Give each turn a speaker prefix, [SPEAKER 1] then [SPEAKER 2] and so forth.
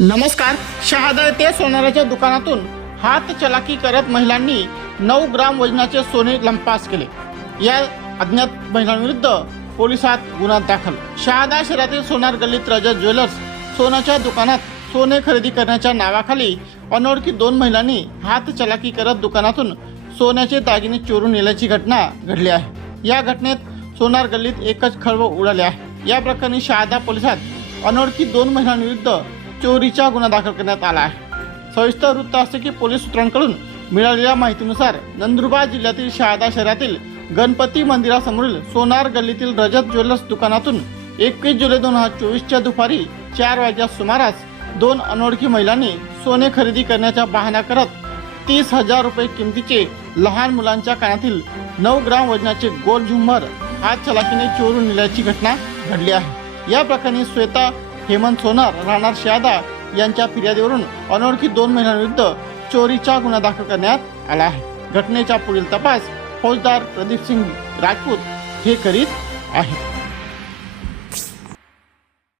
[SPEAKER 1] नमस्कार शहादा ते सोनाराच्या दुकानातून हात चलाकी करत महिलांनी नऊ ग्राम वजनाचे सोने लंपास केले. या अज्ञात महिलांविरुद्ध पोलिसात गुन्हा दाखल. शहादा शहरातील सोनार गल्लीत रजत ज्वेलर्स सोन्याच्या दुकानात सोने खरेदी करण्याच्या नावाखाली अनोळखी दोन महिलांनी हात चलाकी करत दुकानातून सोन्याचे दागिने चोरून नेल्याची घटना घडली आहे. या घटनेत सोनार गल्लीत एकच खळबळ उडाले आहे. या प्रकरणी शहादा पोलिसात अनोळखी दोन महिलांविरुद्ध चोरीचा गुन्हा दाखल करण्यात आला आहे. सविस्तर वृत्त असे की पोलीस सूत्रांकडून मिळालेल्या माहितीनुसार नंदुरबार जिल्ह्यातील शहादा शहरातील गणपती मंदिरासमोरील सोनार गल्लीतील रजत ज्वेलर्स दुकानातून एकवीस जुलै दोन हजार चोवीसच्या दुपारी चार वाजच्या सुमारास दोन अनोळखी महिलांनी सोने खरेदी करण्याचा बहाणा करत तीस हजार रुपये किमतीचे लहान मुलांच्या कानातील नऊ ग्राम वजनाचे गोल झुंबर हात चलाकीने चोरून नेल्याची घटना घडली आहे. या प्रकरणी श्वेता हेमंत सोनार राहणार शहादा यांच्या फिर्यादीवरून अनोळखी दोन महिलांविरुद्ध चोरीचा गुन्हा दाखल करण्यात आला आहे. घटनेचा पुढील तपास फौजदार प्रदीप सिंग राजपूत हे करीत आहेत.